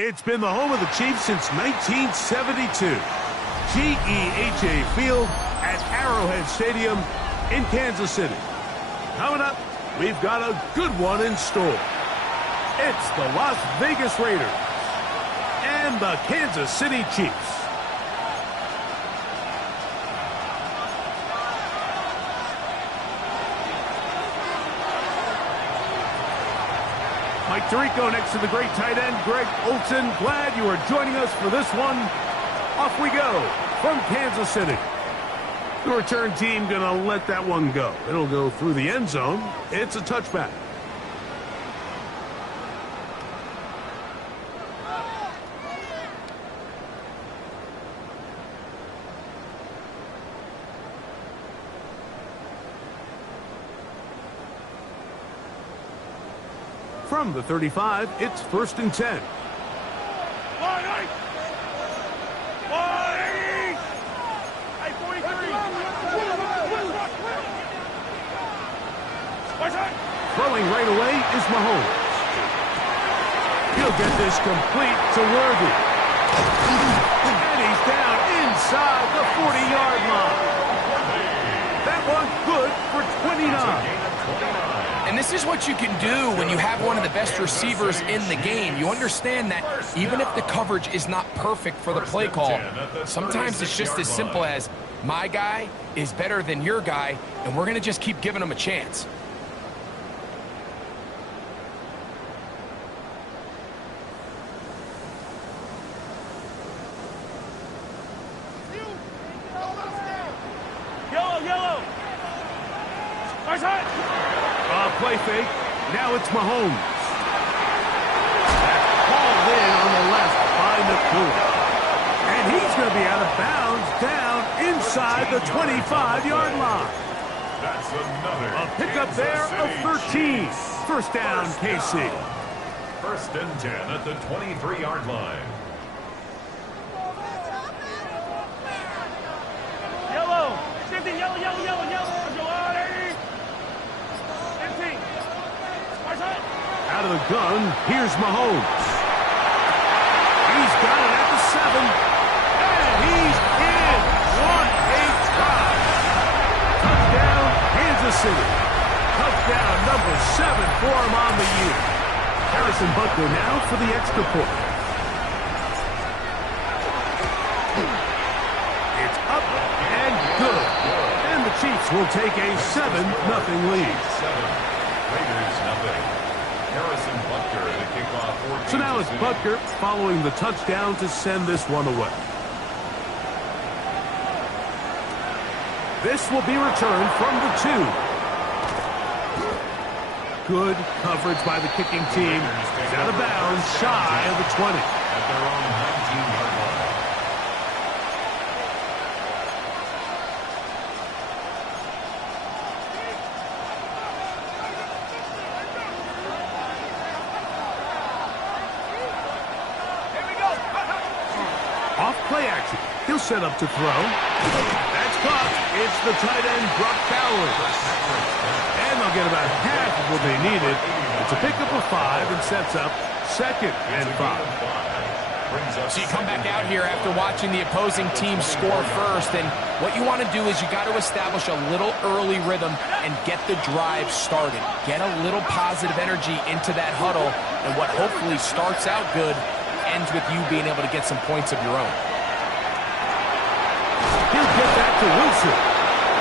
It's been the home of the Chiefs since 1972. GEHA Field at Arrowhead Stadium in Kansas City. Coming up, we've got a good one in store. It's the Las Vegas Raiders and the Kansas City Chiefs. Mike Tirico next to the great tight end, Greg Olsen. Glad you are joining us for this one. Off we go from Kansas City. The return team going to let that one go. It'll go through the end zone. It's a touchback. From the 35, it's 1st and 10. Throwing right away is Mahomes. He'll get this complete to Worthy. And he's down inside the 40-yard line. That one good for 29. And this is what you can do when you have one of the best receivers in the game. You understand that even if the coverage is not perfect for the play call, sometimes it's just as simple as my guy is better than your guy, and we're going to just keep giving him a chance. Play fake. Now it's Mahomes. That's called in on the left by McCool. And he's going to be out of bounds down inside the 25-yard line. That's another. A pickup there of 13. First down, KC. 1st and 10 at the 23-yard line. Yellow. Shifting, yellow, yellow, yellow, yellow. Out of the gun, here's Mahomes. He's got it at the 7. And he's in. What a try. Touchdown, Kansas City. Touchdown number 7 for him on the year. Harrison Butker now for the extra point. It's up and good. And the Chiefs will take a 7-0 lead. Raiders nothing. Harrison Butker to kick off. So now it's Butker following the touchdown to send this one away. This will be returned from the 2. Good coverage by the kicking team. He's out of bounds, shy of the 20. At their own 19-yard line. Play action. He'll set up to throw. That's caught. It's the tight end, Brock Bowers. And they'll get about half of what they needed. It's a pickup of 5 and sets up 2nd and 5. So you come back out here after watching the opposing team score first, and what you want to do is you got to establish a little early rhythm and get the drive started. Get a little positive energy into that huddle, and what hopefully starts out good ends with you being able to get some points of your own. He'll get that to Wilson.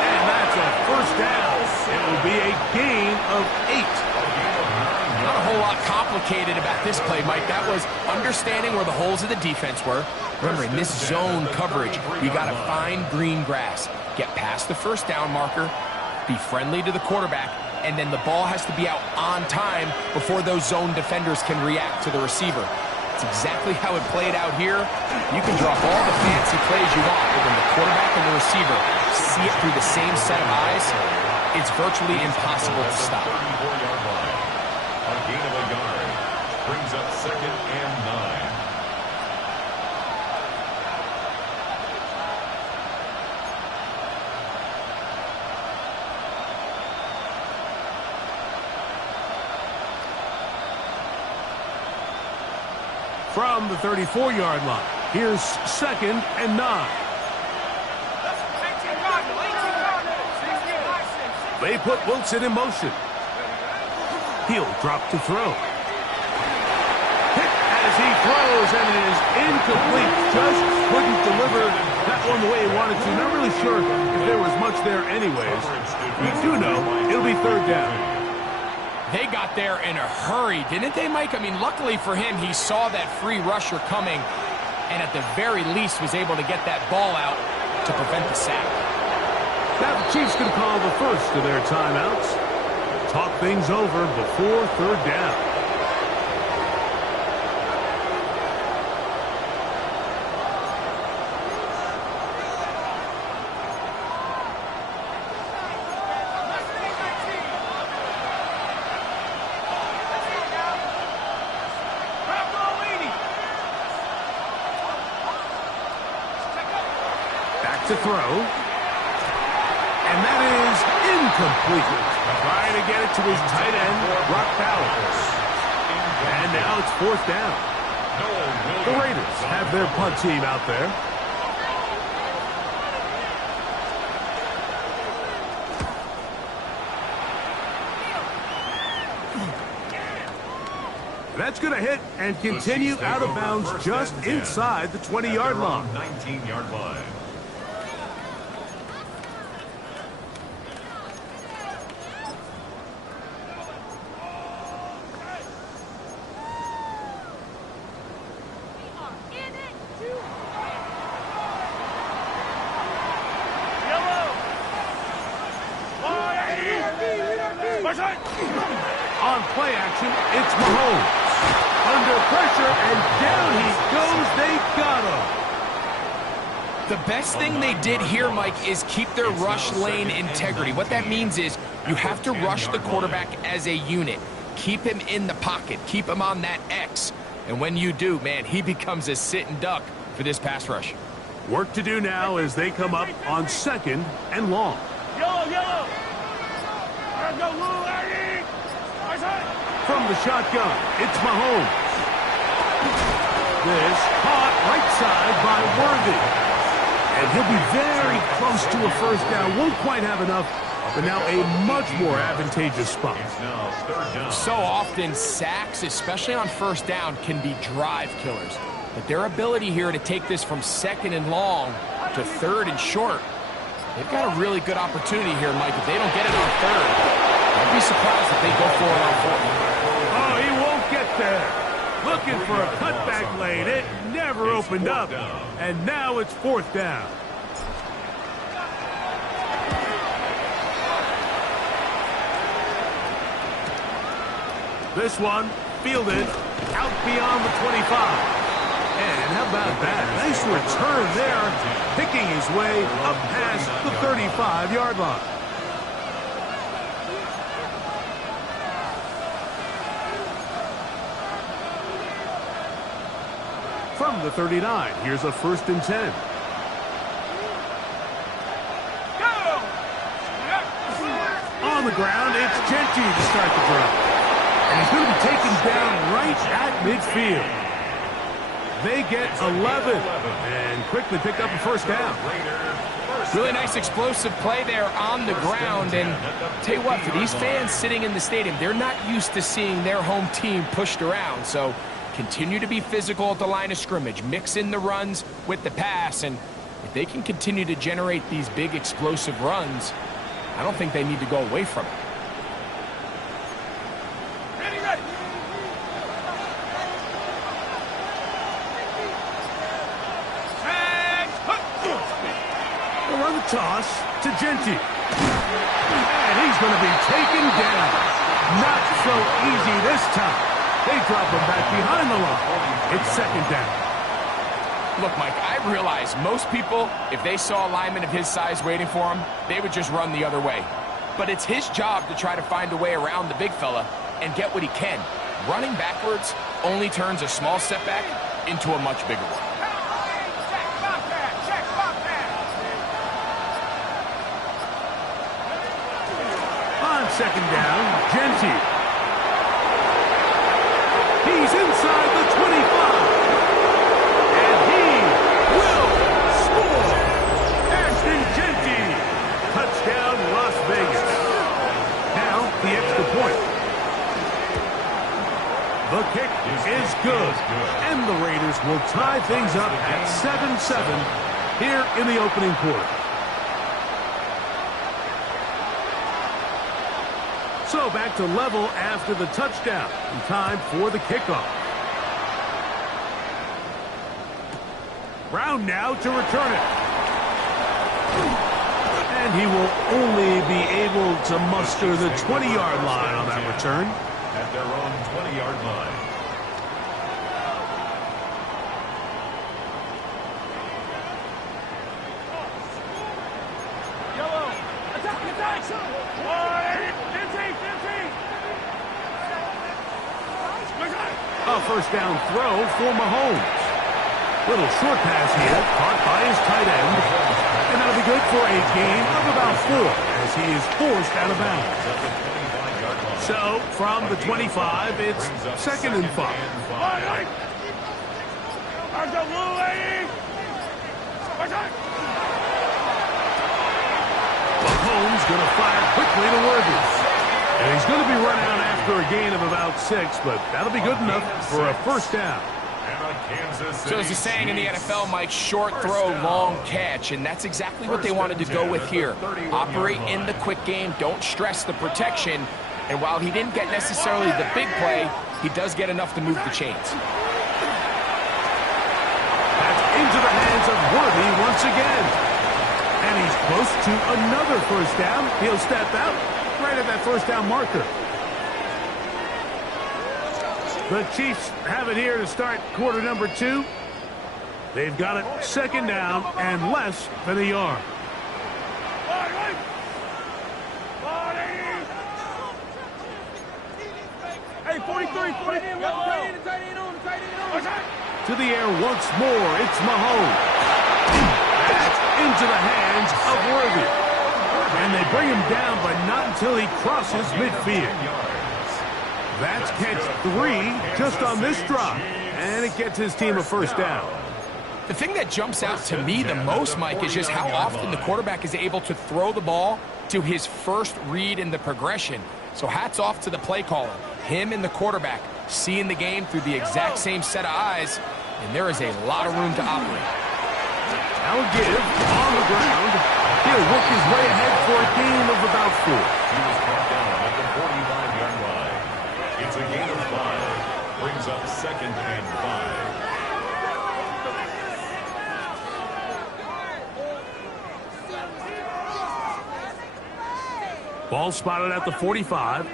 And that's a 1st down. It will be a gain of 8. Not a whole lot complicated about this play, Mike. That was understanding where the holes of the defense were. Remember, in this zone coverage, you got to find green grass. Get past the 1st down marker, be friendly to the quarterback, and then the ball has to be out on time before those zone defenders can react to the receiver. It's exactly how it played out here. You can draw all the fancy plays you want, but when the quarterback and the receiver see it through the same set of eyes, it's virtually impossible to stop. A gain of a yard. brings up 2nd and 9. From the 34-yard line, here's 2nd and 9. They put Wilson in motion. He'll drop to throw. Hit as he throws, and it is incomplete. Just couldn't deliver that one the way he wanted to. Not really sure if there was much there anyways. We do know it'll be 3rd down. They got there in a hurry, didn't they, Mike? I mean, luckily for him, he saw that free rusher coming, and at the very least was able to get that ball out to prevent the sack. Now the Chiefs can call the first of their timeouts. Talk things over before 3rd down. To throw, and that is incomplete. Trying to get it to his tight end, Brock Bowers. And now it's 4th down. The Raiders have their punt team out there. That's going to hit and continue out of bounds just inside the 20-yard line. 19-yard line. On play action, it's Mahomes. Under pressure, and down he goes. They got him. The best thing they did here, Mike, is keep their rush lane integrity. What that means is you have to rush the quarterback as a unit. Keep him in the pocket. Keep him on that X. And when you do, man, he becomes a sit and duck for this pass rush. Work to do now as they come up on 2nd and long. Yellow. From the shotgun, it's Mahomes. This caught right side by Worthy. And he'll be very close to a 1st down. Won't quite have enough, but now a much more advantageous spot. So often, sacks, especially on 1st down, can be drive killers. But their ability here to take this from 2nd and long to 3rd and short, they've got a really good opportunity here, Mike. If they don't get it on 3rd, I'd be surprised if they go for it on 4th. Oh, he won't get there. Looking for a cutback lane. It never opened up. And now it's 4th down. This one fielded out beyond the 25. And how about that? Nice return there, picking his way up past the 35-yard line. From the 39, here's a 1st and 10. On the ground, it's Genty to start the drive. And he's going to be taken down right at midfield. They get 11 and quickly pick up a 1st down. Really nice explosive play there on the ground. And tell you what, for these fans sitting in the stadium, they're not used to seeing their home team pushed around. So continue to be physical at the line of scrimmage. Mix in the runs with the pass. And if they can continue to generate these big explosive runs, I don't think they need to go away from it. On the toss to Genty. And he's going to be taken down. Not so easy this time. They drop him back behind the line. It's 2nd down. Look, Mike, I realize most people, if they saw a lineman of his size waiting for him, they would just run the other way. But it's his job to try to find a way around the big fella and get what he can. Running backwards only turns a small setback into a much bigger one. On second down, Genty. He's inside the 25. And he will score. Ashton Genty. Touchdown, Las Vegas. Now, the extra point. The kick is good. And the Raiders will tie things up at 7-7 here in the opening quarter. So back to level after the touchdown. And time for the kickoff. Brown now to return it. And he will only be able to muster the 20-yard line on that return. At their own 20-yard line. Yellow. Attack, attack. A first down throw for Mahomes. Little short pass here, caught by his tight end. And that'll be good for a gain of about 4 as he is forced out of bounds. So, from the 25, it's second and 5. Mahomes going to fire quickly to Worthy. And he's going to be run out after a gain of about 6, but that'll be good enough for a first down. So as the saying in the NFL, Mike, short throw, long catch, and that's exactly what they wanted to go with here. Operate in the quick game, don't stress the protection, and while he didn't get necessarily the big play, he does get enough to move the chains. That's into the hands of Worthy once again. And he's close to another first down. He'll step out right at that first down marker. The Chiefs have it here to start quarter number 2. They've got it second down and less than a yard. Hey, 43, 40. To the air once more, it's Mahomes. That's into the hands of Worthy. And they bring him down, but not until he crosses midfield. That's catch 3 just on this drive. And it gets his team a first down. The thing that jumps out to me the most, Mike, is just how often the quarterback is able to throw the ball to his first read in the progression. So hats off to the play caller. Him and the quarterback seeing the game through the exact same set of eyes, and there is a lot of room to operate. Now a give on the ground. He'll work his way ahead for a gain of about 4. He was brought down at the 45-yard line. It's a gain of 5. Brings up second and 5. Ball spotted at the 45.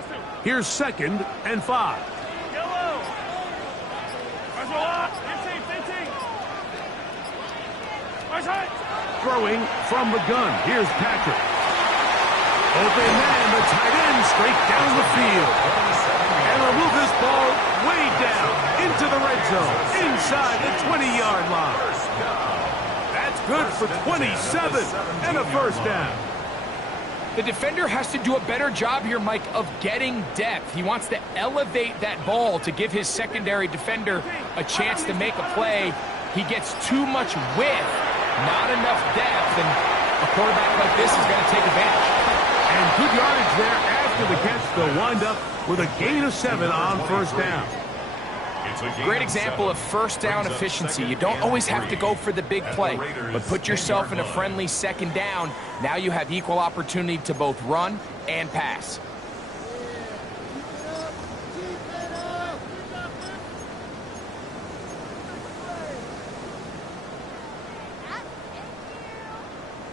Here's second and 5. Yellow. Throwing from the gun. Here's Patrick. Open man, the tight end straight down the field. And will move this ball way down into the red zone, inside the 20-yard line. That's good for 27 and a first down. The defender has to do a better job here, Mike, of getting depth. He wants to elevate that ball to give his secondary defender a chance to make a play. He gets too much width, not enough depth, and a quarterback like this is going to take advantage. And good yardage there after the catch. They'll wind up with a gain of 7 on first down. Great example of first down efficiency. You don't always have to go for the big play, but put yourself in a friendly second down. Now you have equal opportunity to both run and pass.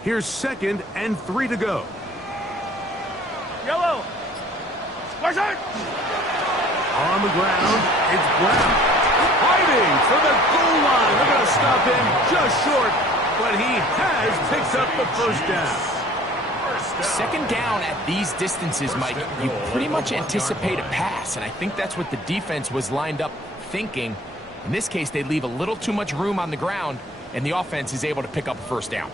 Here's second and 3 to go. Yellow. Splash it. On the ground, it's Brown. Fighting for the goal line. They're going to stop him just short, but he has picked up the first down. Second down at these distances, Mike, you pretty much anticipate a pass, and I think that's what the defense was lined up thinking. In this case, they leave a little too much room on the ground, and the offense is able to pick up a first down.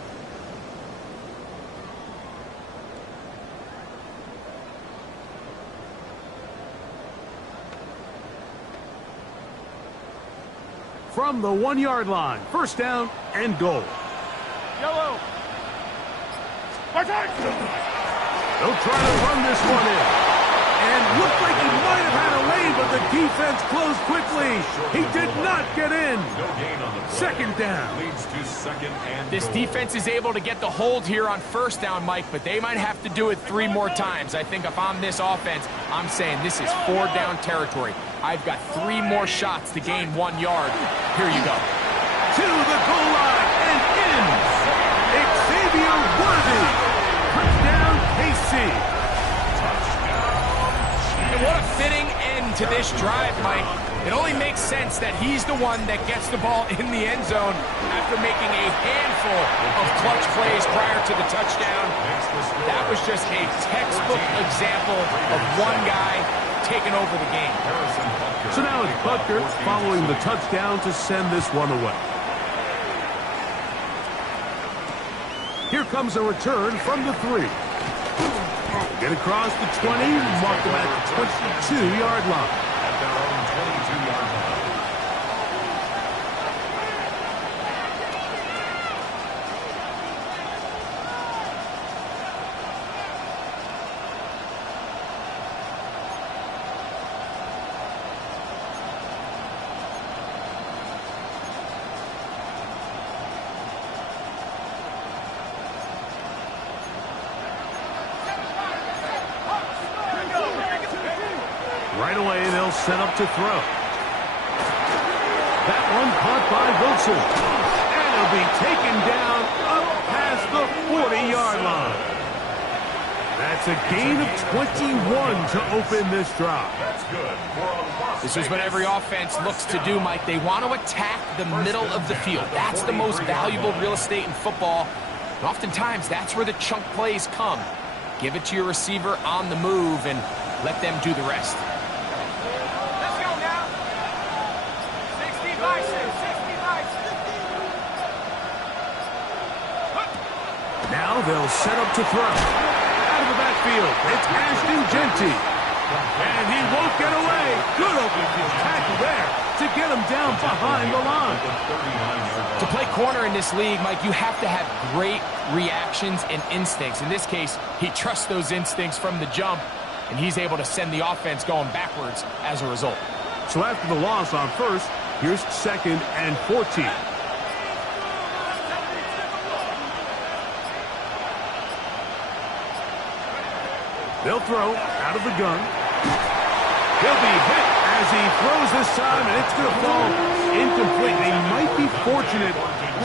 From the 1-yard line, first down and goal. Yellow. Spartan! They'll try to run this one in. And looked like he might have had a lane, but the defense closed quickly. He did not get in. No gain on the play. Second down. Leads to second and This goal. defense is able to get the hold here on first down, Mike, but they might have to do it 3 more times. I think if I'm this offense, I'm saying this is 4-down territory. I've got 3 more shots to gain 1 yard. Here you go. To the goal line and in. Xavier Worthy. Touchdown, KC. And what a fitting end to this drive, Mike. It only makes sense that he's the one that gets the ball in the end zone after making a handful of clutch plays prior to the touchdown. That was just a textbook example of one guy taking over the game. So now it's Butker following the touchdown to send this one away. Here comes a return from the 3. Get across the 20, mark them at the 22-yard line. At their own 22-yard line. Right away, they'll set up to throw. That one caught by Wilson. And it'll be taken down up past the 40-yard line. That's a gain of 21 to open this drive. That's good. This is what every offense looks to do, Mike. They want to attack the middle of the field. That's the most valuable real estate in football. And oftentimes, that's where the chunk plays come. Give it to your receiver on the move and let them do the rest. Let's go now. 60 by 6, 60 by 6. Now they'll set up to throw. Out of the backfield, it's Ashton Genty. And he won't get away. Good open field tackle there to get him down behind the line. To play corner in this league, Mike, you have to have great reactions and instincts. In this case, he trusts those instincts from the jump, and he's able to send the offense going backwards as a result. So after the loss on first, here's 2nd and 14. They'll throw out of the gun. He'll be hit as he throws this time, and it's going to fall incomplete. They might be fortunate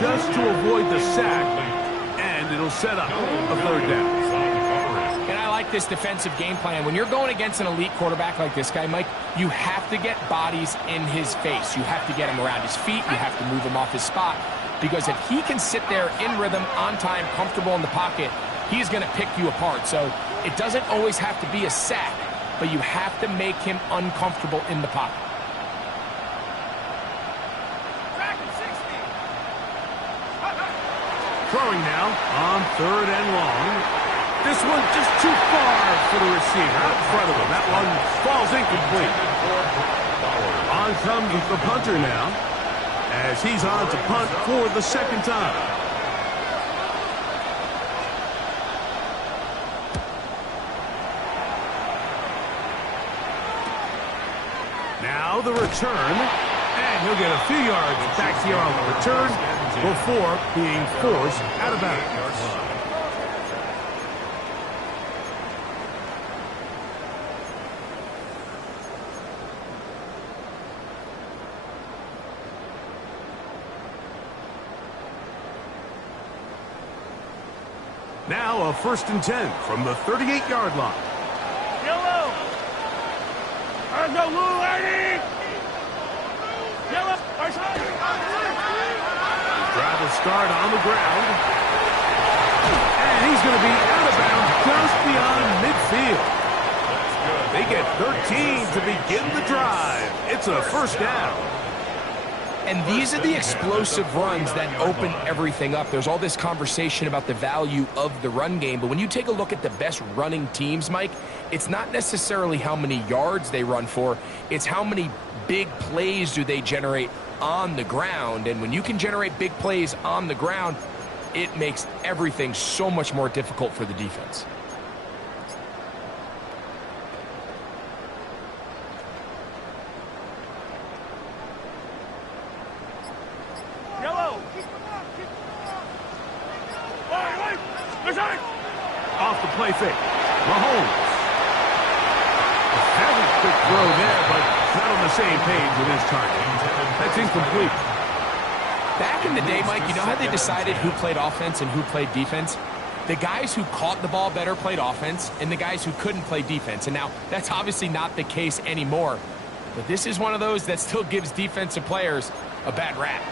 just to avoid the sack, and it'll set up a 3rd down. And I like this defensive game plan. When you're going against an elite quarterback like this guy, Mike, you have to get bodies in his face. You have to get him around his feet. You have to move him off his spot. Because if he can sit there in rhythm, on time, comfortable in the pocket, he's going to pick you apart. So it doesn't always have to be a sack, but you have to make him uncomfortable in the pocket. Throwing now on 3rd and long. This one just too far for the receiver. Out in front of him. That one falls incomplete. On comes the punter now, as he's on to punt for the 2nd time. Now the return, and he'll get a few yards back here on the return before being forced out of bounds. Now a 1st and 10 from the 38-yard line. Yellow. There's no blue lady. Yellow. Drive will start on the ground. And he's going to be out of bounds just beyond midfield. They get 13 to begin the drive. It's That's a first down. And these are the explosive runs that open everything up. There's all this conversation about the value of the run game, but when you take a look at the best running teams, Mike, it's not necessarily how many yards they run for, it's how many big plays do they generate on the ground. And when you can generate big plays on the ground, it makes everything so much more difficult for the defense. Off the play fake. Mahomes. A very quick throw there, but not on the same page with his target. That's incomplete. Back in the day, Mike, you know how they decided who played offense and who played defense? The guys who caught the ball better played offense, and the guys who couldn't play defense. And now, that's obviously not the case anymore. But this is one of those that still gives defensive players a bad rap.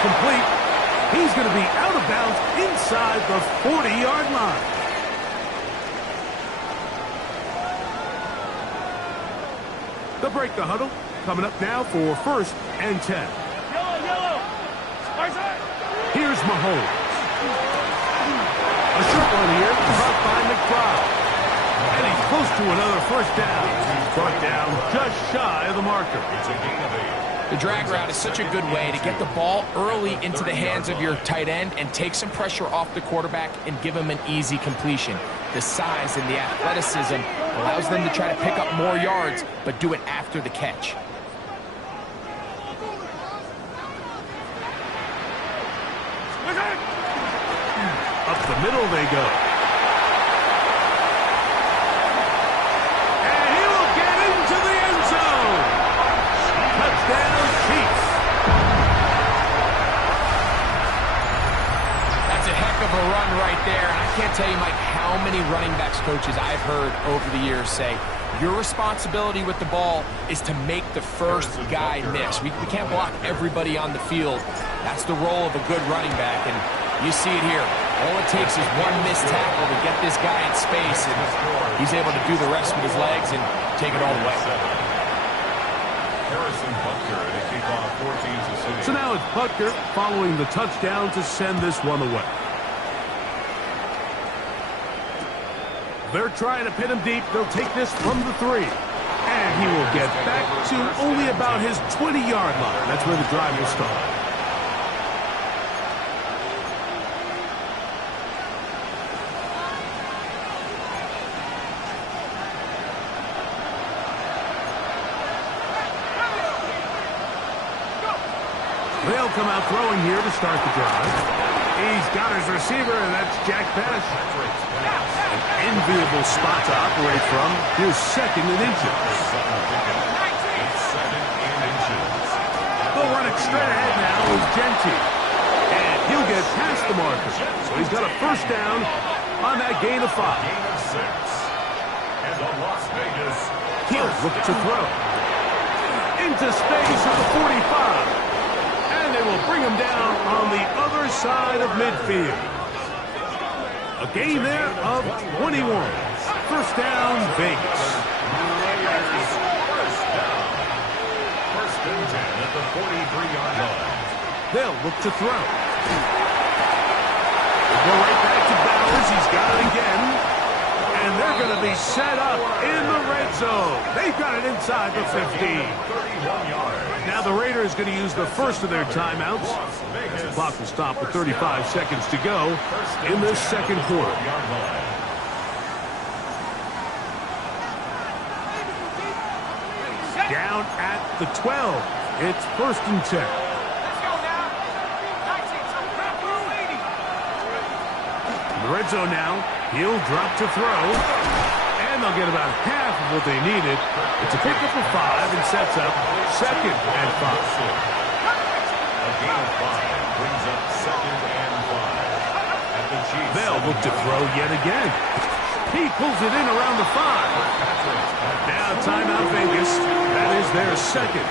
Complete. He's going to be out of bounds inside the 40-yard line. They'll break the huddle. Coming up now for 1st and 10. Here's Mahomes. A short one here, caught by McBride. And he's close to another first down. Brought down just shy of the marker. It's a gain of 8. The drag route is such a good way to get the ball early into the hands of your tight end and take some pressure off the quarterback and give him an easy completion. The size and the athleticism allows them to try to pick up more yards, but do it after the catch. Up the middle they go. And he will get into the end zone. Touchdown, Chiefs. That's a heck of a run right there. And I can't tell you, Mike, how many running backs coaches I've heard over the years say, your responsibility with the ball is to make the first guy miss. We can't block everybody on the field. That's the role of a good running back, and you see it here. All it takes is one missed tackle to get this guy in space, and he's able to do the rest with his legs and take it all the way. So now it's Butker following the touchdown to send this one away. They're trying to pin him deep. They'll take this from the 3. And he will get back to only about his 20-yard line. That's where the drive will start. They'll come out throwing here to start the drive. He's got his receiver, and that's Jack Pettis. An enviable spot to operate from. Here's 2nd and inches. They'll run it straight ahead now is Genty. And he'll get past the marker. So he's got a first down on that gain of 5. He'll look to throw. Into space at the 45. And they will bring him down on the other side of midfield. A gain there of 21. First down, Vegas. First and 10 at the 43-yard line. They'll look to throw. They'll go right back to Bowers. He's got it again. And they're going to be set up in the red zone. They've got it inside the 15. 31 yards. Now the Raiders going to use the first of their timeouts. The clock will stop with 35 seconds to go in the second quarter. Down at the 12. It's 1st and 10. In the red zone now. He'll drop to throw. And they'll get about half of what they needed. It's a pickup of 5 and sets up 2nd and 5. A gain of 5 brings up 2nd and 5. At the Chiefs. They'll look to throw yet again. He He pulls it in around the 5. Now timeout Vegas. That is their second.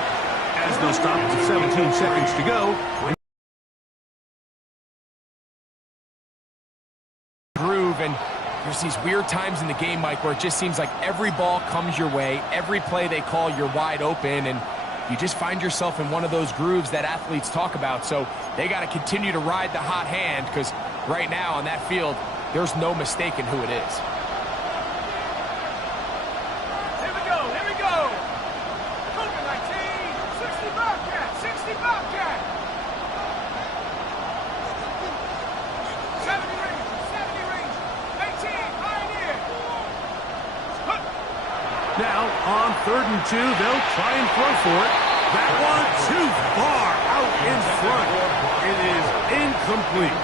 As they'll stop with 17 seconds to go. Groove, and there's these weird times in the game, Mike, where it just seems like every ball comes your way, every play they call, you're wide open, and you just find yourself in one of those grooves that athletes talk about. So they got to continue to ride the hot hand, because right now on that field, there's no mistaking who it is. Here we go, here we go. Cougar 19, 60 Bobcat, 60 Bobcat. 70 range, 18, Pioneer. Now on 3rd and 2, they'll try and throw for it. That one too far out in front. It is incomplete.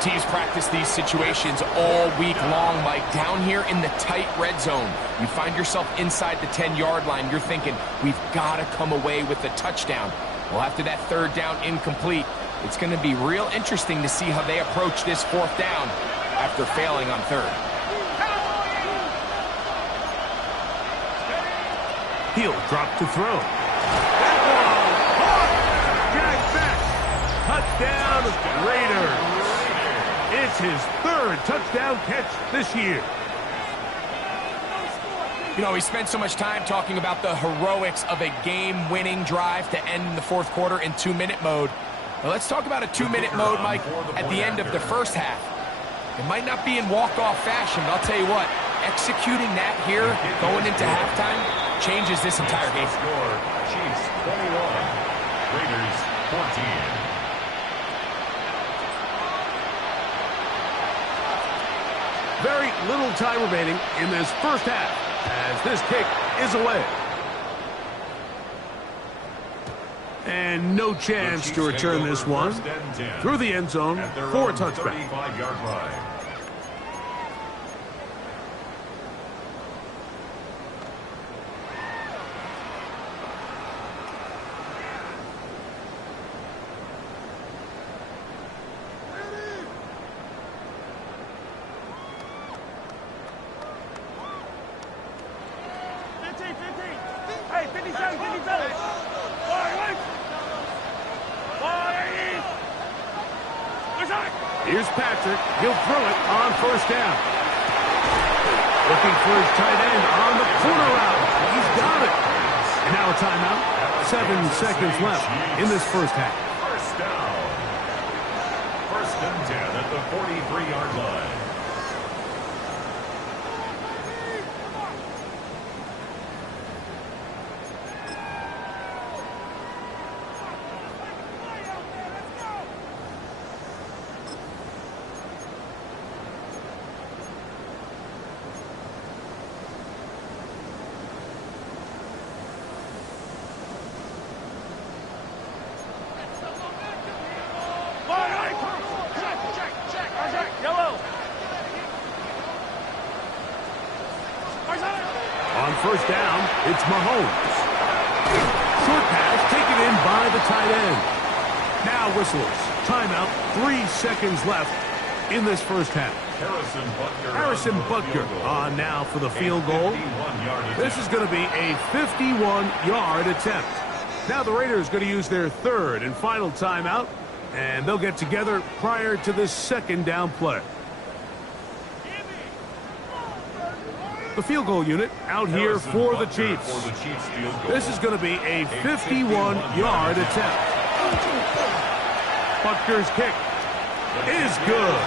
Teams practice these situations all week long, Mike. Down here in the tight red zone, you find yourself inside the 10-yard line. You're thinking, we've got to come away with a touchdown. Well, after that 3rd down incomplete, it's going to be real interesting to see how they approach this 4th down after failing on 3rd. He'll drop to throw. That ball caught. Jack back. Touchdown Raiders. It's his 3rd touchdown catch this year. You know, we spent so much time talking about the heroics of a game-winning drive to end in the 4th quarter in 2-minute mode. Now let's talk about a 2-minute mode, Mike, at the end of the 1st half. It might not be in walk-off fashion, but I'll tell you what, executing that here, going into halftime, changes this entire game. Score, Chiefs 21, Raiders 14. Very little time remaining in this 1st half as this kick is away. And no chance to return this one through the end zone for a touchback. 35-yard line. Hey, 57, 57. Here's Patrick. He'll throw it on 1st down. Looking for his tight end on the corner route. He's got it. And now a timeout. 7 seconds left in this 1st half. 1st down. 1st and 10 at the 43-yard line. On 1st down, it's Mahomes. Short pass taken in by the tight end. Now whistles. Timeout. 3 seconds left in this 1st half. Harrison Butker on now for the field goal. This is going to be a 51-yard attempt. Now the Raiders are going to use their 3rd and final timeout, and they'll get together prior to this 2nd down play. The field goal unit out here for the Chiefs. This is going to be a 51-yard attempt. Butker's kick is good.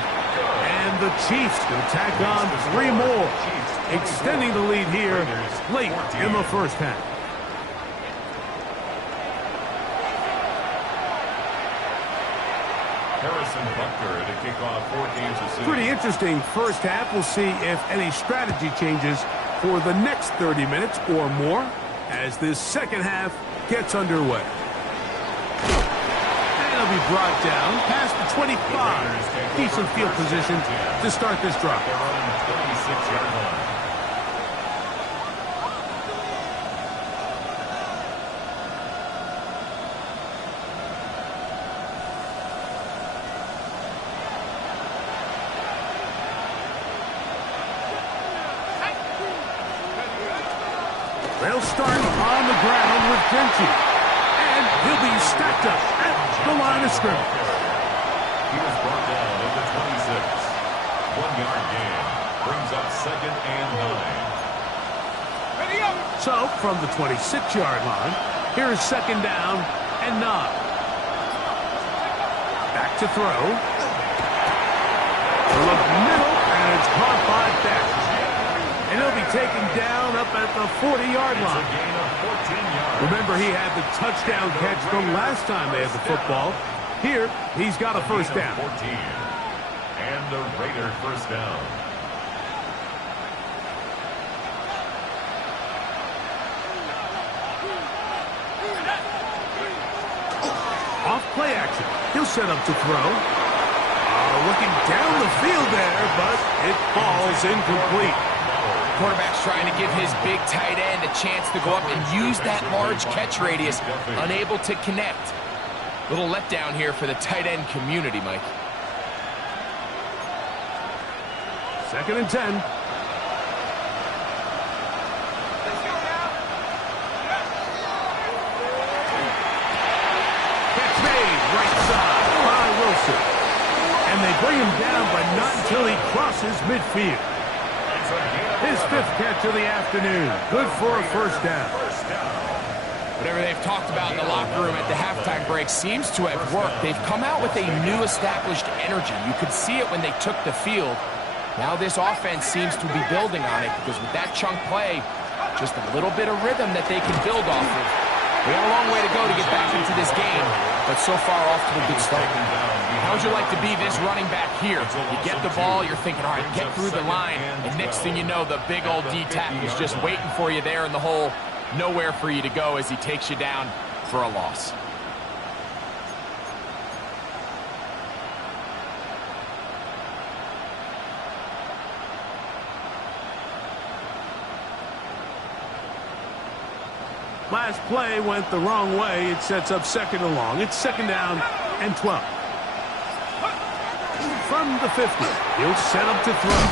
And the Chiefs will tack on 3 more, extending the lead here late in the 1st half. Harrison Butker to kick off 4 games of season. Pretty interesting 1st half. We'll see if any strategy changes for the next 30 minutes or more as this 2nd half gets underway. And it'll be brought down past the 25. Decent field position to start this drive. They're on 36-yard line. They'll start on the ground with Genchi. And he'll be stacked up at the line of scrimmage. He was brought down at the 26. 1-yard gain. Brings up 2nd and 9. Ready up. So, from the 26-yard line, here is 2nd down and 9. Back to throw. Look middle, and it's caught by Beck. And he'll be taken down up at the 40-yard line. It's a gain of 14 yards. Remember, he had the touchdown catch the last time they had the football. Here, he's got a first down. 14. And the Raider first down. Off play action. He'll set up to throw. Looking down the field there, but it falls incomplete. Quarterback's trying to give his big tight end a chance to go up and use that large catch radius. Unable to connect. Little letdown here for the tight end community, Mike. 2nd and 10. Catch made right side by Wilson. And they bring him down, but not until he crosses midfield. His 5th catch of the afternoon. Good for a first down. Whatever they've talked about in the locker room at the halftime break seems to have worked. They've come out with a new established energy. You could see it when they took the field. Now this offense seems to be building on it because with that chunk play, just a little bit of rhythm that they can build off of. We have a long way to go to get back into this game, but so far off to a good start. How would you like to be this running back here? You get the ball, you're thinking, all right, get through the line, and next thing you know, the big old D-tack is just waiting for you there in the hole. Nowhere for you to go as he takes you down for a loss. Last play went the wrong way. It sets up 2nd and long. It's 2nd down and 12. From the 50, he'll set up to throw.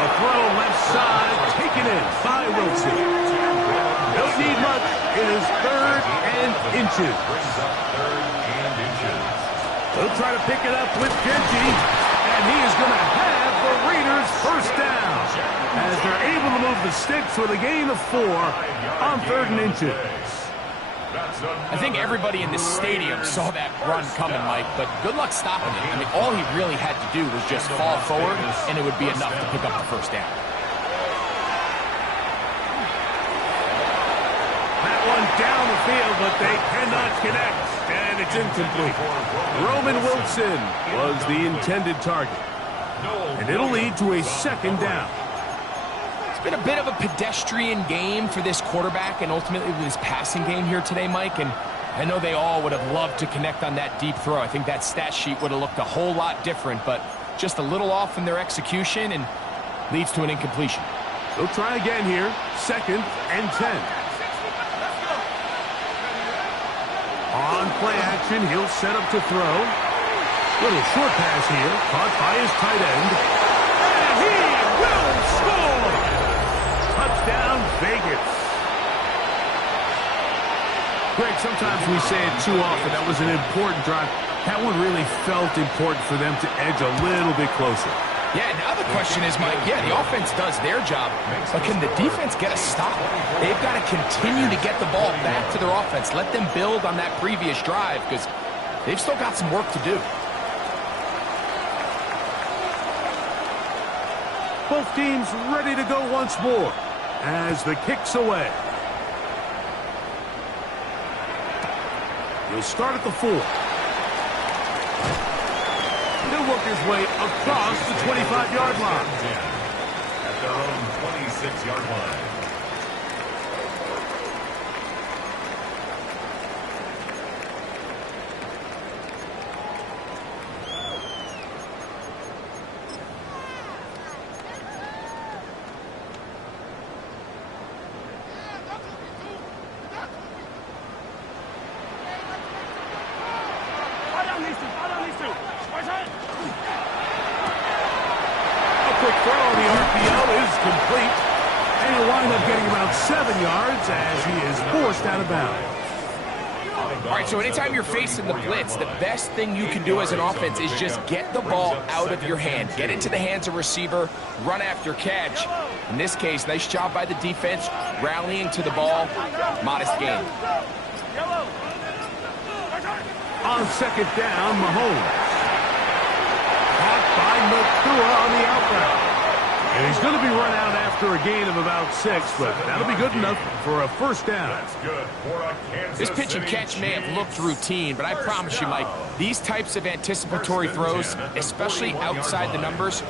A throw left side, taken in by Wilson. Don't need much. It is 3rd and inches. He'll try to pick it up with Genchi, and he is going to have the Raiders first down as they're able to move the sticks with a gain of 4 on 3rd and inches. I think everybody in the stadium saw that run coming, Mike, but good luck stopping it. I mean, all he really had to do was just fall forward, and it would be enough to pick up the first down. That one down the field, but they cannot connect, and it's incomplete. Roman Wilson was the intended target, and it'll lead to a 2nd down. It's been a bit of a pedestrian game for this quarterback and ultimately this passing game here today, Mike, and I know they all would have loved to connect on that deep throw. I think that stat sheet would have looked a whole lot different, but just a little off in their execution and leads to an incompletion. They'll try again here, 2nd and 10. On play action, he'll set up to throw. Little short pass here, caught by his tight end. And he will score! Touchdown, Vegas. Greg, sometimes we say it too often. That was an important drive. That one really felt important for them to edge a little bit closer. Yeah, now the question is, Mike, yeah, the offense does their job, but can the defense get a stop? They've got to continue to get the ball back to their offense. Let them build on that previous drive because they've still got some work to do. Both teams ready to go once more as the kick's away. He'll start at the 4. He'll work his way across the 25-yard line. At their own 26-yard line. 7 yards as he is forced out of bounds. All right, so anytime you're facing the blitz, the best thing you can do as an offense is just get the ball out of your hand. Get into the hands of receiver, run after catch. In this case, nice job by the defense, rallying to the ball. Modest gain. On second down, Mahomes. Caught by Nakua on the outroute. And he's going to be run out after a gain of about 6, but that'll be good enough for a first down. This pitch and catch may have looked routine, but I promise you, Mike, these types of anticipatory throws, especially outside the numbers,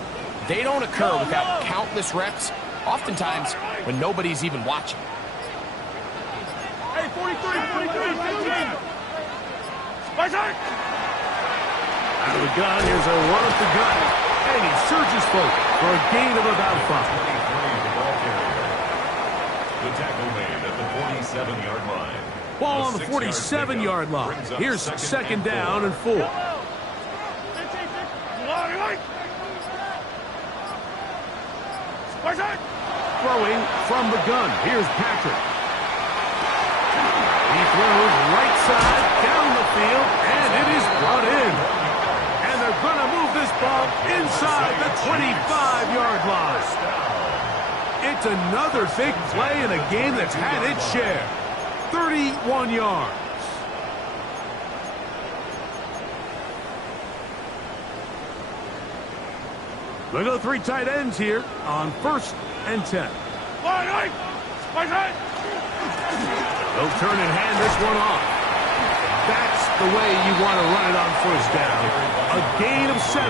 they don't occur without countless reps, oftentimes when nobody's even watching. Hey, 43, 15. Out of the gun, here's a run up the gut. And he surges forward for a gain of about 5. The tackle made at the 47-yard line. Ball on the 47-yard line. Here's second down and 4. Throwing from the gun. Here's Patrick. He throws right side down the field, and it is brought in. And they're going to move this ball inside the 25-yard line. It's another big play in a game that's had its share. 31 yards. Look at the 3 tight ends here on 1st and 10. They'll turn and hand this one off. That's the way you want to run it on first down. A gain of 7.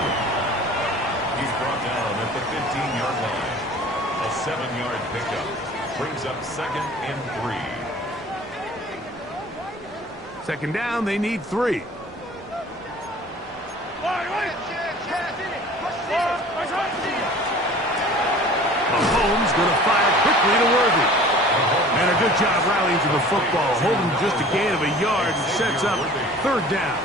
He's brought down at the 15-yard line. A 7-yard pickup brings up 2nd and 3. Second down, they need 3. Mahomes going to fire quickly to Worthy. And a good job rallying to the football, holding just a gain of a yard and sets up 3rd down.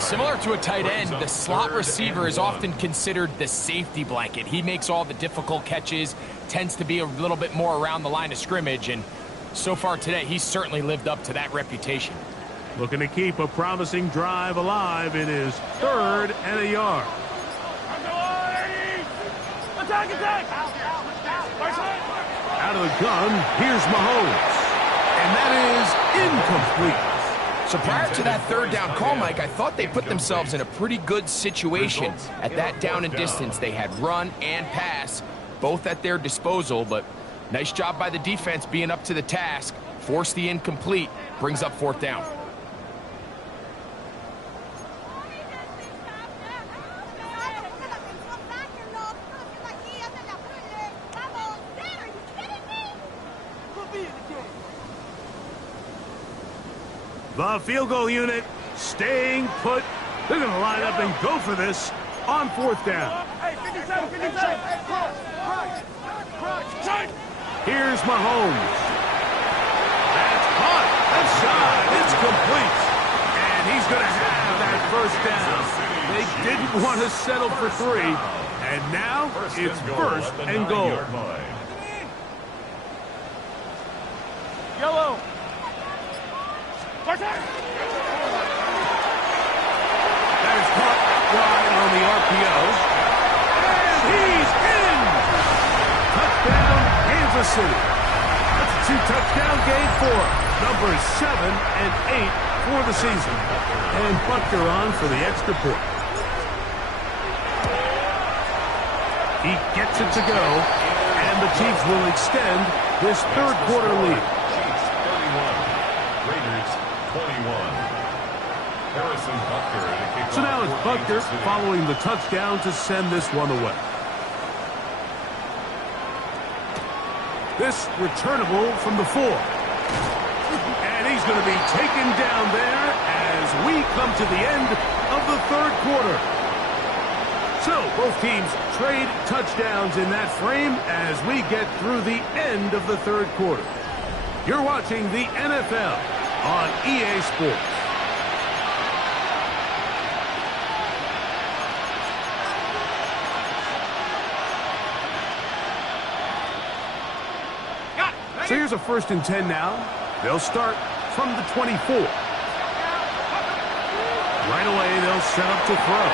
Similar to a tight end, the slot receiver is often considered the safety blanket. He makes all the difficult catches, tends to be a little bit more around the line of scrimmage, and so far today, he's certainly lived up to that reputation. Looking to keep a promising drive alive. It is 3rd and a yard. Attack! Out of the gun, here's Mahomes. And that is incomplete. So prior to that 3rd down call, Mike, I thought they put themselves in a pretty good situation. At that down and distance, they had run and pass, both at their disposal, but nice job by the defense being up to the task. Force the incomplete, brings up 4th down. The field goal unit staying put. They're going to line up and go for this on 4th down. Here's Mahomes. That's caught. That's shot. It's complete. And he's going to have that 1st down. They didn't want to settle for 3. And now it's 1st and goal. Yellow. That is caught wide on the RPO. And he's in! Touchdown, Kansas City. That's a 2-touchdown game for numbers 7 and 8 for the season. And Butker on for the extra point. He gets it to go, and the Chiefs will extend this 3rd quarter lead. Chiefs 31, Raiders 21. Harrison Butker to kick So now off it's for Butker Kansas City. following the touchdown to send this one away. This returnable from the 4. And he's going to be taken down there as we come to the end of the 3rd quarter. So both teams trade touchdowns in that frame as we get through the end of the 3rd quarter. You're watching the NFL on EA Sports. So here's a 1st and 10 now. They'll start from the 24. Right away, they'll set up to throw.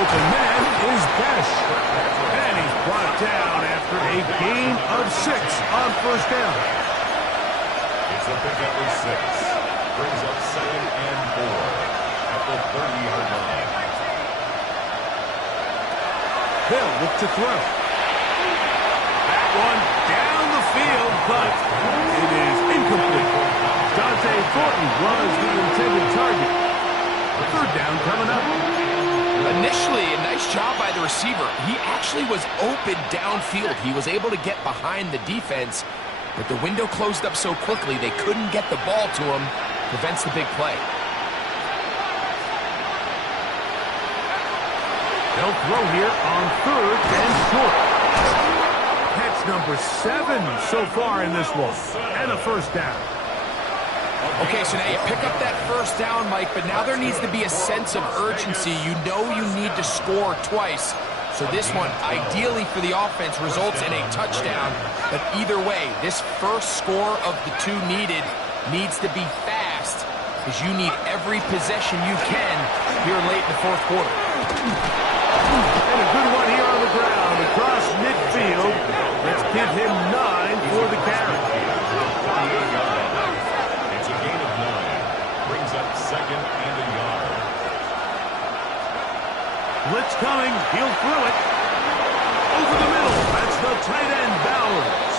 Open man is Besh. And he's brought down after a gain of 6 on 1st down. It's a pickup of 6. Brings up 2nd and 4 at the 30-yard line. They'll look to throw. That one down the field, but it is incomplete. Dante Thornton was the intended target. 3rd down coming up. Initially, a nice job by the receiver. He actually was open downfield. He was able to get behind the defense, but the window closed up so quickly they couldn't get the ball to him. Prevents the big play. They'll throw here on 3rd and short. Catch number 7 so far in this one. And a 1st down. Okay, so now you pick up that 1st down, Mike, but now there needs to be a sense of urgency. You know you need to score twice. So this one, ideally for the offense, results in a touchdown. But either way, this first score of the 2 needed needs to be fast, because you need every possession you can here late in the 4th quarter. And a good one here on the ground across midfield. Let's give him 9 for the carry. It's a gain of 9. Brings up 2nd and a yard. Blitz coming. He'll throw it. Over the middle. That's the tight end, Bowers.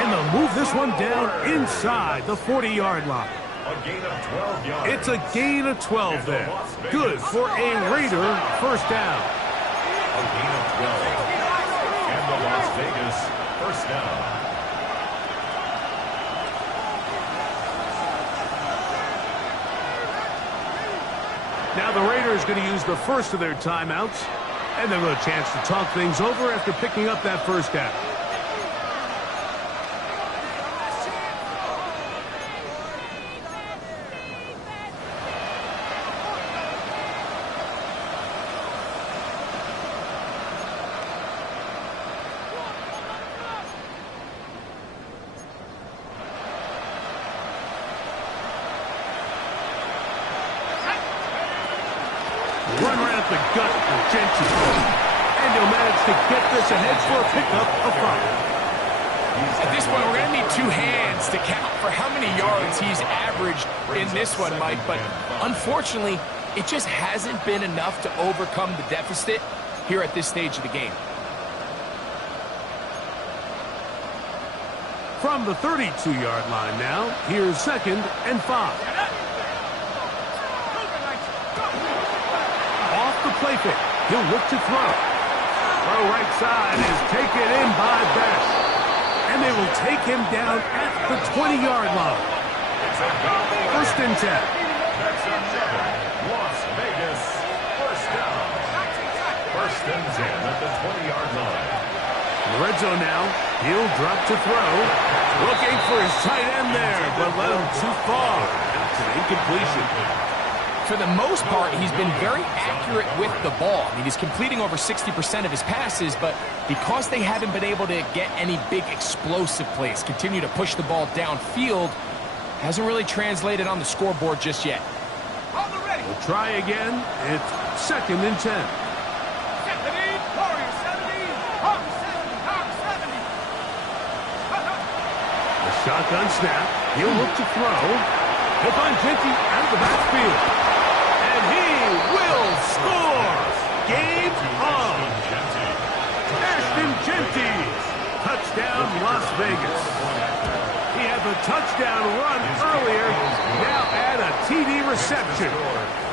And they'll move this one down inside the 40-yard line. A gain of 12 yards. It's a gain of 12 there. Good for a Raider 1st down. A gain of 12. And the Las Vegas 1st down. Now the Raiders going to use the first of their timeouts, and they'll have a chance to talk things over after picking up that 1st down. Run right up the gut for Genty. And he'll manage to get this ahead for a pickup of 5. At this point, we're going to need 2 hands to count for how many yards he's averaged in this one, Mike. But unfortunately, it just hasn't been enough to overcome the deficit here at this stage of the game. From the 32-yard line now, here's 2nd and 5. Off the play fake. He'll look to throw. Throw right side is taken in by Besh. And they will take him down at the 20-yard line. 1st and 10. Las Vegas 1st down. 1st and 10 at the 20-yard line. In the red zone now. He'll drop to throw. Looking for his tight end there, but led him too far. It's an incompletion. For the most part, he's been very accurate with the ball. I mean, he's completing over 60% of his passes, but because they haven't been able to get any big explosive plays, continue to push the ball downfield, hasn't really translated on the scoreboard just yet. We'll try again. It's 2nd and 10. The shotgun snap. He'll look to throw. He'll find Genty out of the backfield. And he will score. Game on. Ashton Genty. Touchdown, Las Vegas. He had the touchdown run earlier. Now add a TD reception.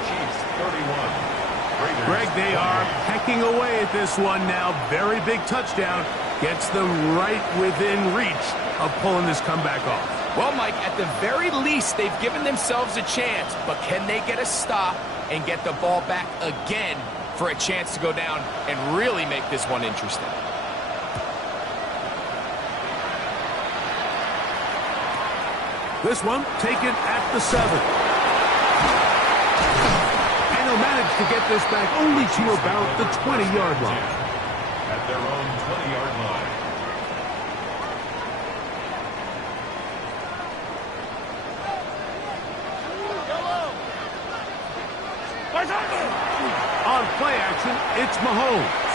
Chiefs 31. Greg, they are pecking away at this one now. Very big touchdown. Gets them right within reach of pulling this comeback off. Well, Mike, at the very least, they've given themselves a chance, but can they get a stop and get the ball back again for a chance to go down and really make this one interesting? This one taken at the 7. And he'll manage to get this back only to about the 20-yard line. At their own 20-yard line. it's Mahomes.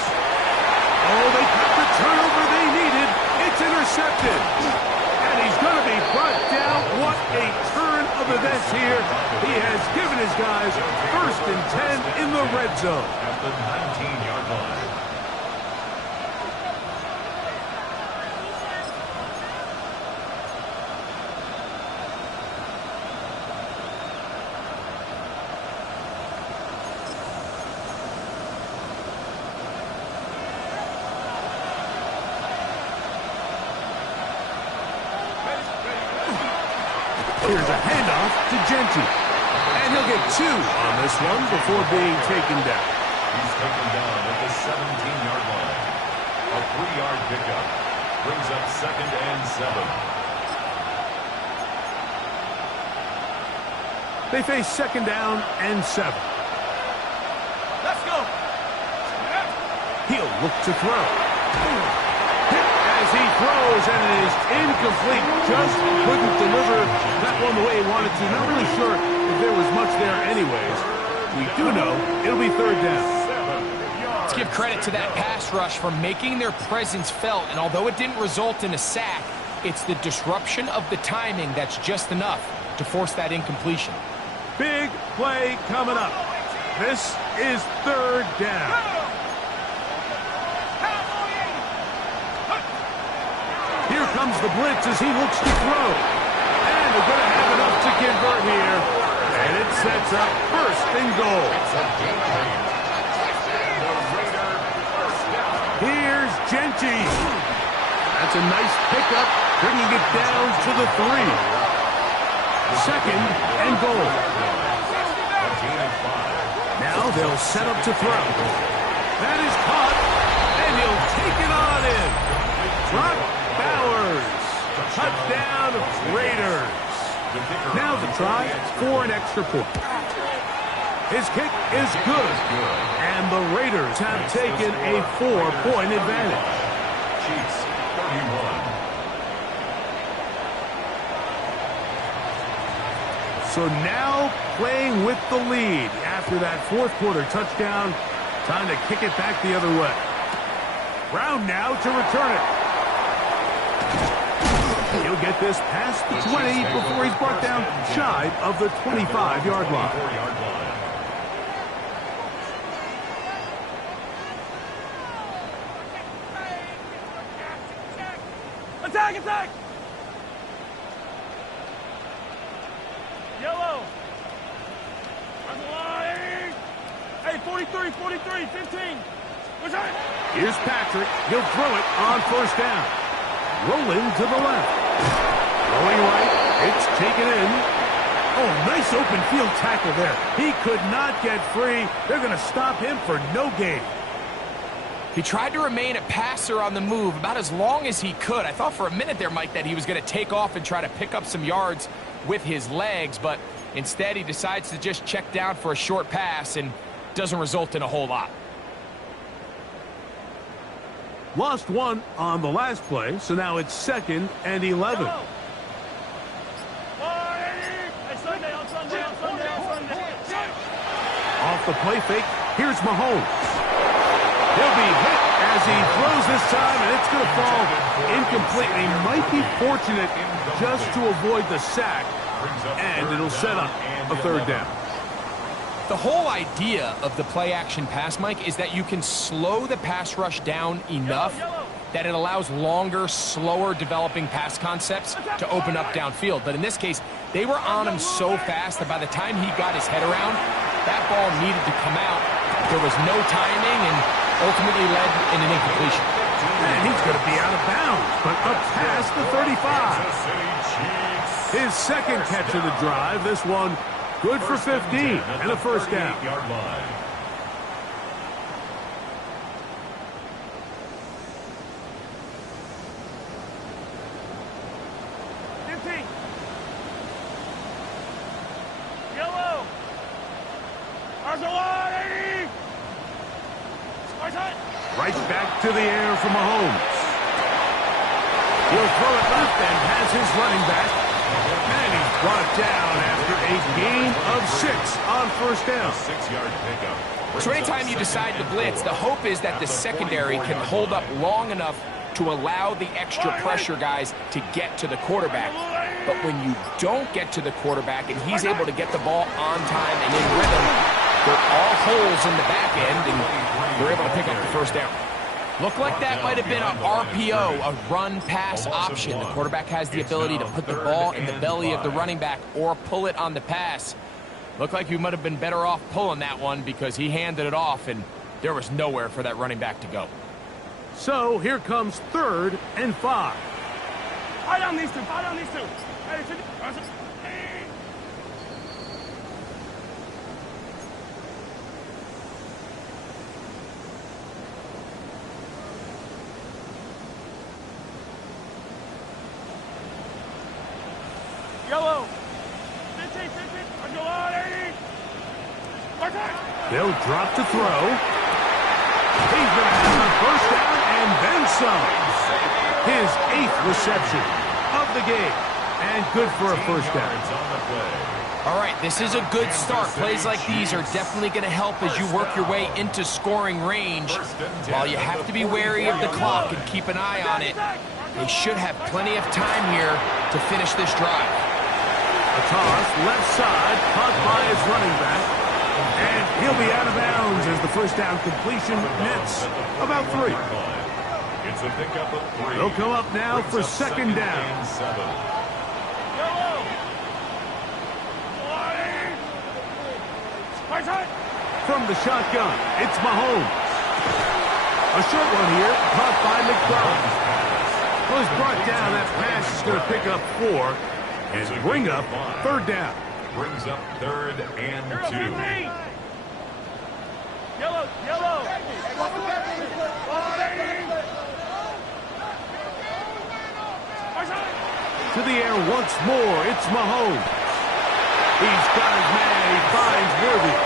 Oh, they got the turnover they needed. It's intercepted. And he's going to be brought down. What a turn of events here. He has given his guys 1st and 10 in the red zone. At the 19-yard line. Here's a handoff to Genti. And he'll get 2 on this one before being taken down. He's taken down at the 17-yard line. A 3-yard pickup brings up 2nd and 7. They face 2nd down and 7. Let's go. He'll look to throw. Hit as he throws, and it is incomplete. Just couldn't deliver that one the way he wanted to. Not really sure if there was much there anyways. We do know it'll be 3rd down. Let's give credit to that pass rush for making their presence felt, and although it didn't result in a sack, it's the disruption of the timing that's just enough to force that incompletion. Big play coming up. This is 3rd down. Here comes the blitz as he looks to throw. And they're going to have enough to convert here. And it sets up 1st and goal. Here's Genti. That's a nice pickup, bringing it down to the 3. 2nd and goal. Now they'll set up to throw. That is caught, and he'll take it on in. Brock Bowers. Touchdown, Raiders. Now the try for an extra point. His kick is good, and the Raiders have taken a 4-point advantage. Chiefs 31. So now playing with the lead after that 4th quarter touchdown. Time to kick it back the other way. Brown now to return it. He'll get this past the 20 before he's brought down shy of the 25-yard line. Attack, attack! Yellow. Hey, 43, 43, 15. What's that? Here's Patrick. He'll throw it on 1st down. Rolling to the left. Going right. It's taken in. Oh, nice open field tackle there. He could not get free. They're going to stop him for no gain. He tried to remain a passer on the move about as long as he could. I thought for a minute there, Mike, that he was going to take off and try to pick up some yards with his legs, but instead he decides to just check down for a short pass and doesn't result in a whole lot. Lost 1 on the last play, so now it's 2nd and 11. Off the play fake, here's Mahomes. He'll be hit as he throws this time, and it's going to fall incomplete. He might be fortunate just to avoid the sack, and it'll set up a 3rd down. The whole idea of the play-action pass, Mike, is that you can slow the pass rush down enough that it allows longer, slower developing pass concepts to open up downfield. But in this case, they were on him so fast that by the time he got his head around, that ball needed to come out. There was no timing and ultimately led in an incompletion. And he's going to be out of bounds, but up past the 35. His 2nd catch of the drive, this one good for 15 and a 1st down. Yellow. Right back to the air for Mahomes. He'll throw it left and has his running back. And he's brought down after a gain of 6 on 1st down. 6-yard pickup So anytime you decide to blitz, the hope is that the secondary can hold up long enough to allow the extra pressure guys to get to the quarterback. But when you don't get to the quarterback and he's able to get the ball on time and in rhythm, there are all holes in the back end, and they're able to pick up the first down. Looked like that might have been an RPO, a run-pass option. The quarterback has the ability to put the ball in the belly of the running back or pull it on the pass. Looked like he might have been better off pulling that one because he handed it off, and there was nowhere for that running back to go. So here comes 3rd and 5. Fight on these two. Fight on these two. Hey, Yellow. 15. I go on, 80. They'll drop to throw. He's going to have a first down and then some. His 8th reception of the game. And good for a first down. All right, this is a good start. Plays like these are definitely going to help as you work your way into scoring range. While you have to be wary of the clock and keep an eye on it, they should have plenty of time here to finish this drive. A toss, left side, caught by his running back. And he'll be out of bounds as the first down completion nets about 3. It's a pickup of 3. They'll come up now for second down. 7. From the shotgun, it's Mahomes. A short one here, caught by McDonald. Well, he's brought down. That pass is going to pick up 4 and bring up 3rd down. Brings up 3rd and 2. Yellow. To the air once more, it's Mahomes. He's got his man, he finds Worthy.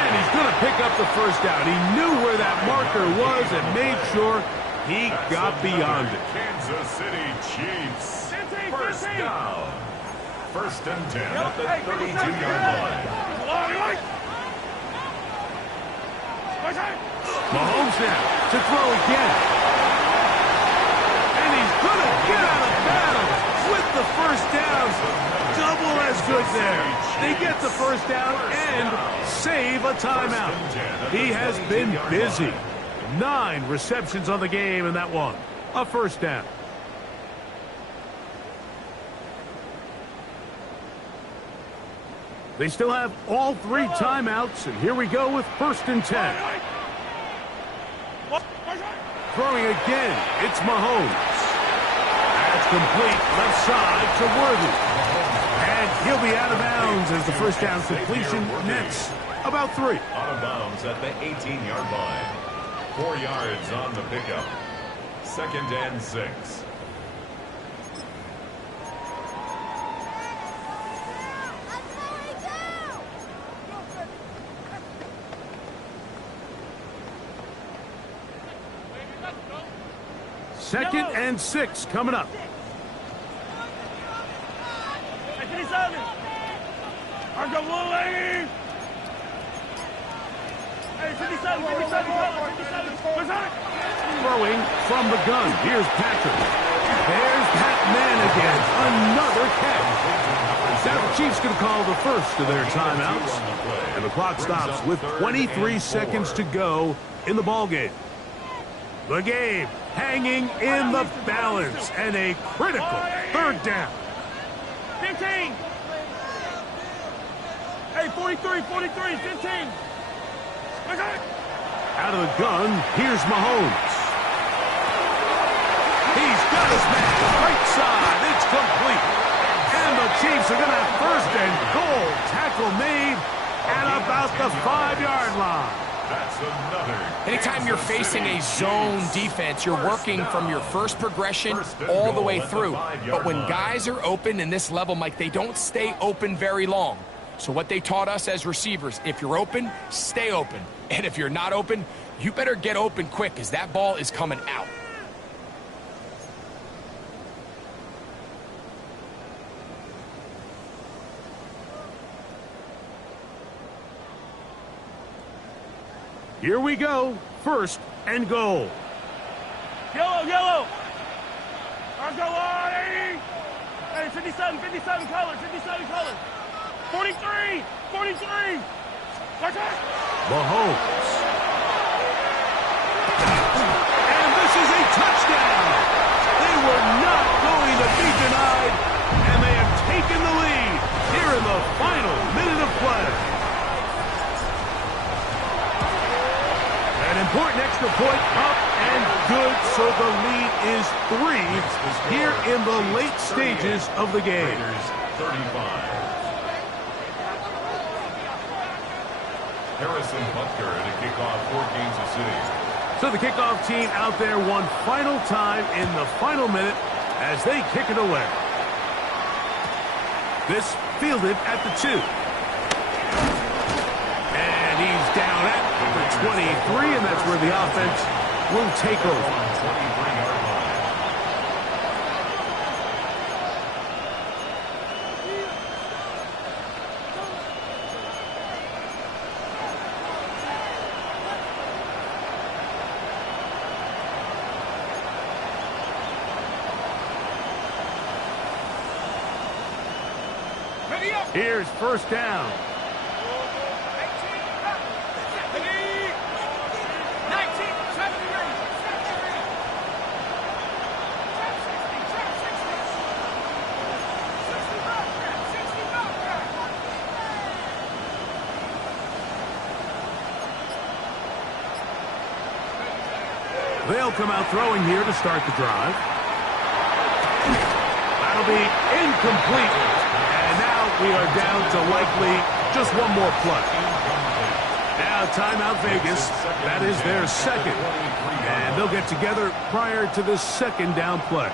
And he's going to pick up the first down. He knew where that marker was and made sure he got beyond it. Kansas City Chiefs. First down. 1st and 10 at the 32-yard line. Mahomes now to throw again. And he's going to get out of bounds with the first down. Double as good there. They get the first down and save a timeout. He has been busy. 9 receptions on the game in that one. A first down. They still have all 3 timeouts, and here we go with 1st and 10. Throwing again, it's Mahomes. That's complete, left side to Worthy. And he'll be out of bounds as the first down completion nets about 3. Out of bounds at the 18-yard line. 4 yards on the pickup. 2nd and 6. Second and 6 coming up. Throwing from the gun. Here's Patrick. There's Pat Man again. Another catch. Now the Chiefs going to call the first of their timeouts. And the clock stops with 23 seconds to go in the ballgame. The game hanging in the balance and a critical 3rd down. 15. Hey, 43, 15. Out of the gun, here's Mahomes. He's got his man right side. It's complete. And the Chiefs are going to have 1st and goal. Tackle made at about the 5-yard line. That's another. Anytime you're facing a zone defense, you're working from your first progression all the way through. But when guys are open in this level, Mike, they don't stay open very long. So what they taught us as receivers, if you're open, stay open. And if you're not open, you better get open quick because that ball is coming out. Here we go. First and goal. Yellow, yellow. Let's go, 80. Hey, 57 colors, 57 colors. 43, 43. Watch out. Mahomes. And this is a touchdown. They were not going to be denied, and they have taken the lead here in the final minute of play. An important extra point up and good, so the lead is 3 here in the late stages of the game. Raiders 35. Harrison Butker to kick off for Kansas City. So the kickoff team out there one final time in the final minute as they kick it away. This fielded at the 2. And he's down at the 23, and that's where the offense will take over. 23-yard line. Ready up. Here's first down. 19, they'll come out throwing here to start the drive. That'll be incomplete. And now we are down to likely just one more play. Now timeout Vegas. That is their second. And they'll get together prior to the second down play.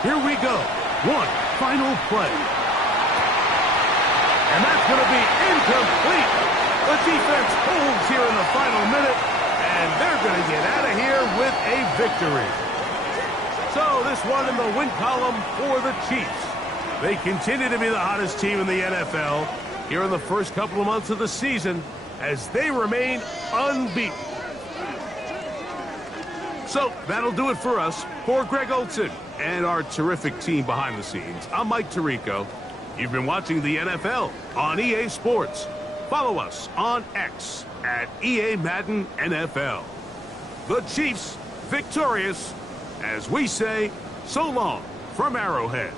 Here we go. One final play. And that's going to be incomplete. The defense holds here in the final minute, and they're going to get out of here with a victory. So this one in the win column for the Chiefs. They continue to be the hottest team in the NFL here in the first couple of months of the season as they remain unbeaten. So that'll do it for us. For Greg Olson and our terrific team behind the scenes, I'm Mike Tirico. You've been watching the NFL on EA Sports. Follow us on X at EA Madden NFL. The Chiefs victorious as we say so long from Arrowhead.